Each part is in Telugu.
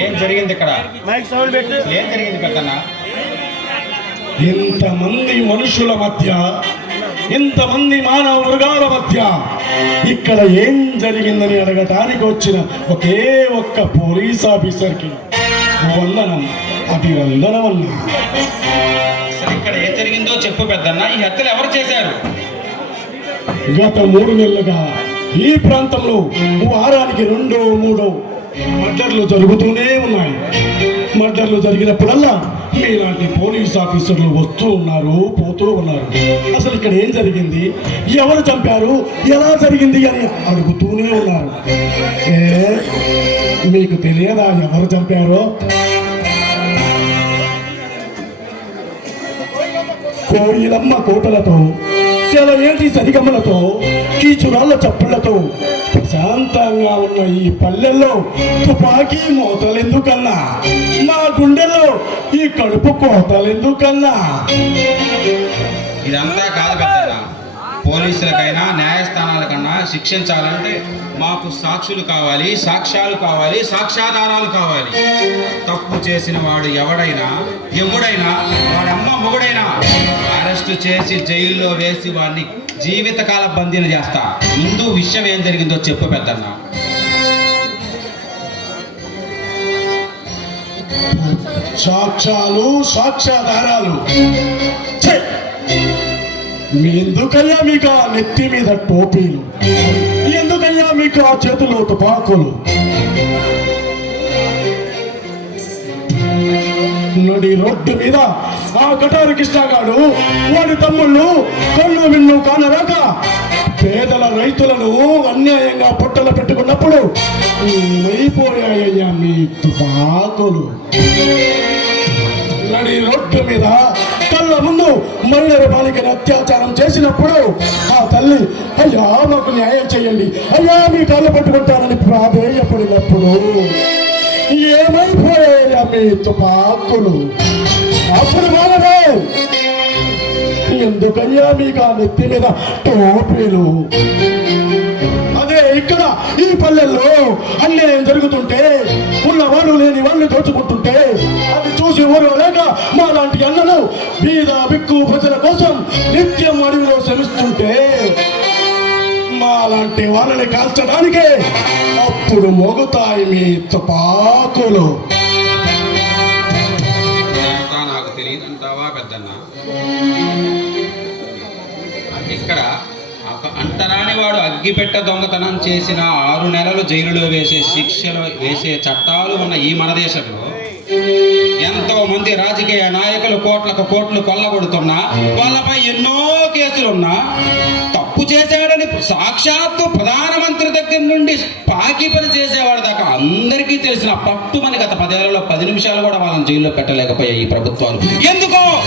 ఏం జరిగింది ఇక్కడ? మైక్ సౌండ్ పెట్టు. ఏం జరిగింది పెద్దన్న? ఇంతమంది మనుషుల మధ్య ఇంతమంది మానవ మృగాల మధ్య ఇక్కడ ఏం జరిగిందని అడగటానికి వచ్చిన ఒకే ఒక్క పోలీస్ ఆఫీసర్కి వందనం అభివందనం అన్నా ఇక్కడ ఏం జరిగిందో చెప్పు పెద్దన్న. ఈ హత్యలు ఎవరు చేశారు? గత మూడు నెలలుగా ఈ ప్రాంతంలో వారానికి రెండో మూడో మర్డర్లు జరుగుతూనే ఉన్నాయి. మర్డర్లు జరిగినప్పుడల్లా మీలాంటి పోలీస్ ఆఫీసర్లు వస్తూ ఉన్నారు పోతూ ఉన్నారు. అసలు ఇక్కడ ఏం జరిగింది? ఎవరు చంపారు? ఎలా జరిగింది అని అడుగుతూనే ఉన్నారు. ఏ? మీకు తెలియదా ఎవరు చంపారో? కోయిలమ్మ కోటలతో హాస్యాల ఏంటి సరిగమలతో కీచురాళ్ళ చప్పుళ్ళతో ప్రశాంతంగా ఉన్న ఈ పల్లెల్లో తుపాకీ మోతలెందుకన్నా? మా గుండెల్లో ఈ కడుపు కోతలెందుకన్నా? ఇదంతా కాదు పెద్దన్న పోలీసులకైనా న్యాయస్థానాలకన్నా శిక్షించాలంటే మాకు సాక్షులు కావాలి సాక్ష్యాలు కావాలి సాక్ష్యాధారాలు కావాలి. తప్పు చేసిన వాడు ఎవడైనా ఎవడైనా వాడు చేసి జైల్లో వేసి వాడిని జీవితకాల బందీలు చేస్తా. ముందు విషయం ఏం జరిగిందో చెప్పు పెద్దన్న. సాక్ష్యాలు సాక్ష్యాధారాలు. ఎందుకయ్యా మీకు ఆ నెత్తి మీద టోపీలు? ఎందుకయ్యా మీకు ఆ చేతిలో తుపాకులు నడి రోడ్డు మీద ఆ కటారు కృష్ణగాడు వాడి తమ్ముళ్ళు కళ్ళు మిన్ను కానరాక పేదల రైతులను అన్యాయంగా పొట్టలు పెట్టుకున్నప్పుడు అయిపోయాయ్యా మీ తుపాకులు. నడి రోడ్డు మీద కళ్ళ ముందు మహిళల బాలికని అత్యాచారం చేసినప్పుడు ఆ తల్లి అయ్యా మాకు న్యాయం చేయండి. అయ్యా మీ కాళ్ళు పట్టుకుంటానని ప్రాధేయపడినప్పుడు ఏమైపోయాయి మీ తుపాకులు. అప్పుడు మానవే ఎందుకయ్యా మీకు ఆ నెత్తి మీద టోపీలు? అదే ఇక్కడ ఈ పల్లెల్లో అన్యాయం జరుగుతుంటే ఉన్న వాళ్ళు లేని వాళ్ళని దోచుకుంటుంటే అది చూసి ఊరు లేక మా లాంటి అన్నలు బీద బిక్కు ప్రజల కోసం వాళ్ళని కాల్చడానికే అప్పుడు మోగుతాయి మీ తుపాకులు. నాకు తెలియదు అంటావా పెద్దన్న? ఇక్కడ అంటరాని వాడు అగ్గిపెట్ట దొంగతనం చేసిన ఆరు నెలలు జైలులో వేసే శిక్షలు వేసే చట్టాలు ఉన్న ఈ మన దేశంలో ఎంతో మంది రాజకీయ నాయకులు కోట్లకు కోట్లు కొల్లగొడుతున్నా వాళ్ళపై ఎన్నో కేసులున్నా తప్పు చేసే సాక్షాత్తు ప్రధానమంత్రి దగ్గర నుండి పాకి పని చేసేవాడు దాకా అందరికీ తెలిసిన పట్టుమని గత పదేళ్ళలో పది నిమిషాలు కూడా వాళ్ళని జైల్లో పెట్టలేకపోయాయి ఈ ప్రభుత్వాలు. ఎందుకో?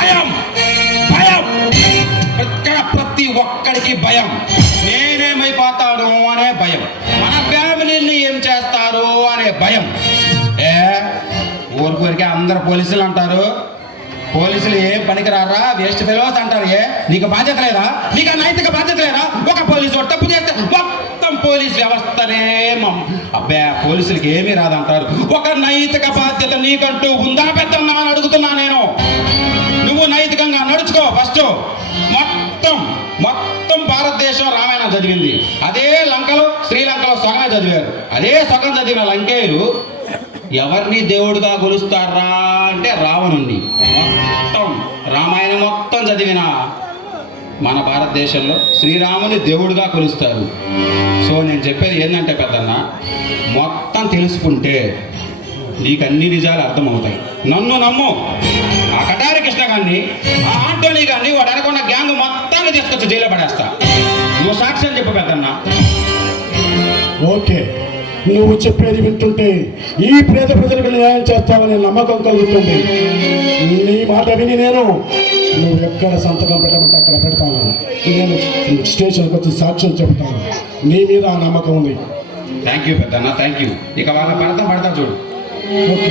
భయం. భయం. ప్రతి ఒక్కడికి భయం. నేనేమైపోతాను అనే భయం. మన ఫ్యామిలీని ఏం చేస్తారు అనే భయం. ఏ? ఊరికూరికే అందరు పోలీసులు అంటారు. పోలీసులు ఏం పనికిరారా? వేస్ట్ ఫెలోస్ అంటారు ఏ? నీకు బాధ్యత లేదా? నీకు నైతిక బాధ్యత లేదా? ఒక పోలీసు తప్పు చేస్తే మొత్తం పోలీస్ వ్యవస్థనే అబ్బా అబ్బే పోలీసులకి ఏమీ రాదంటారు. ఒక నైతిక బాధ్యత నీకంటూ ఉందా పెద్దన్నా అని అడుగుతున్నా నేను. నువ్వు నైతికంగా నడుచుకో ఫస్ట్. మొత్తం మొత్తం భారతదేశం రామాయణం చదివింది. అదే లంకలో శ్రీలంకలో సగమే చదివారు. అదే సగం చదివిన లంకేయులు ఎవరిని దేవుడిగా కొలుస్తారా అంటే రావణుణ్ణి. మొత్తం రామాయణం మొత్తం చదివిన మన భారతదేశంలో శ్రీరాముని దేవుడిగా కొలుస్తారు. సో నేను చెప్పేది ఏంటంటే పెద్దన్న మొత్తం తెలుసుకుంటే నీకు అన్ని నిజాలు అర్థమవుతాయి. నన్ను నమ్ము. ఆ కటారి కృష్ణ గారిని ఆ ఆంటోనీ గారిని వాడు అనుకున్న గ్యాంగ్ మొత్తాన్ని తీసుకొచ్చి జైల్లో పడేస్తా. నువ్వు సాక్ష్యం చెప్పు పెద్దన్న. ఓకే. నువ్వు చెప్పేది వింటుంటే ఈ పేద ప్రజలకు న్యాయం చేస్తావనే నమ్మకం కలుగుతుంది. నీ మాట విని నేను నువ్వు ఎక్కడ సంతకం పెట్టమంటే అక్కడ పెడతాను. నేను స్టేషన్కి వచ్చి సాక్ష్యం చెబుతాను. నీ మీద ఆ నమ్మకం ఉంది. థ్యాంక్ యూ పెద్దన్న. థ్యాంక్ యూ ఇక వాళ్ళ పడతాం పడతా చూడు. ఓకే.